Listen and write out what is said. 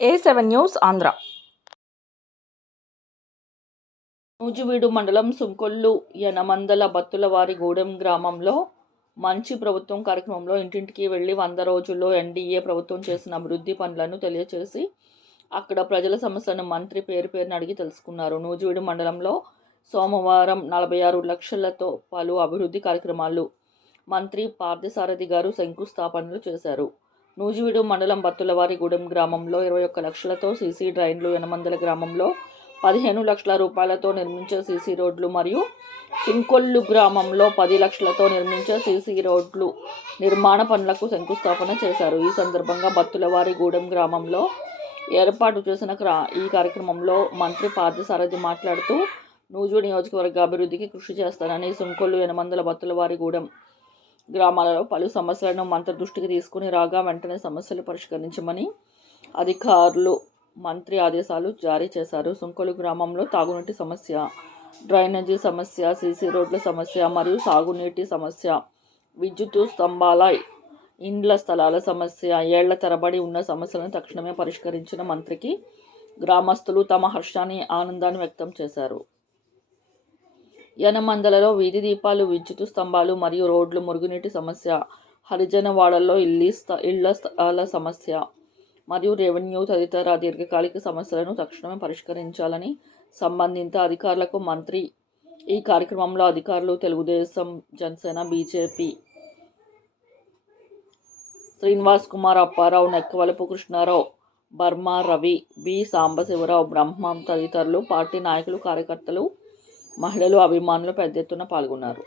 A seven news Andhra. Nuzvid మండలం సుంకొల్లు యనమందల బత్తులవారిగూడెం గ్రామంలో మంచి ప్రభుత్వం కార్యక్రమంలో ఇంటింటికి వెళ్ళి వంద రోజుల్లో ఎన్డీఏ ప్రభుత్వం చేసిన అభివృద్ధి పనులను తెలియచేసి అక్కడ ప్రజల సమస్యలను మంత్రి పేరు పేరున అడిగి తెలుసుకున్నారు. నూజివీడు మండలంలో సోమవారం నలభై ఆరు లక్షలతో పలు అభివృద్ధి కార్యక్రమాలు మంత్రి పార్థసారథి గారు శంకుస్థాపనలు చేశారు. నూజివీడు మండలం బత్తులవారిగూడెం గ్రామంలో ఇరవై ఒక్క లక్షలతో సీసీ డ్రైన్లు యనమందల గ్రామంలో పదిహేను లక్షల రూపాయలతో నిర్మించే సీసీ రోడ్లు మరియు సింకొల్లు గ్రామంలో పది లక్షలతో నిర్మించే సీసీ రోడ్లు నిర్మాణ పనులకు శంకుస్థాపన చేశారు. ఈ సందర్భంగా బత్తులవారిగూడెం గ్రామంలో ఏర్పాటు చేసిన ఈ కార్యక్రమంలో మంత్రి పార్థసారథి మాట్లాడుతూ నూజివీడు నియోజకవర్గ అభివృద్ధికి కృషి చేస్తానని సుంకొల్లు యనమందల బత్తులవారిగూడెం గ్రామాలలో పలు సమస్యలను మంత్రి దృష్టికి తీసుకుని రాగా వెంటనే సమస్యలు పరిష్కరించమని అధికారులు మంత్రి ఆదేశాలు జారీ చేశారు. సుంకొలు గ్రామంలో తాగునీటి సమస్య డ్రైనేజీ సమస్య సీసీ రోడ్ల సమస్య మరియు సాగునీటి సమస్య విద్యుత్ స్తంభాల ఇండ్ల స్థలాల సమస్య ఏళ్ళ తరబడి ఉన్న సమస్యలను తక్షణమే పరిష్కరించిన మంత్రికి గ్రామస్తులు తమ హర్షాన్ని ఆనందాన్ని వ్యక్తం చేశారు. యనమందలలో వీధి దీపాలు విద్యుత్ స్తంభాలు మరియు రోడ్లు మురుగునీటి సమస్య హరిజనవాడల్లో ఇల్లి స్థ ఇళ్ళ స్థలాల సమస్య మరియు రెవెన్యూ తదితర దీర్ఘకాలిక సమస్యలను తక్షణమే పరిష్కరించాలని సంబంధిత అధికారులకు మంత్రి ఈ కార్యక్రమంలో అధికారులు తెలుగుదేశం జనసేన బీజేపీ శ్రీనివాస్ కుమార్ అప్పారావు నెక్కవలపు కృష్ణారావు బర్మా రవి బి. సాంబశివరావు బ్రహ్మం తదితరులు పార్టీ నాయకులు కార్యకర్తలు మహిళలు అభిమానులు పెద్ద ఎత్తున పాల్గొన్నారు.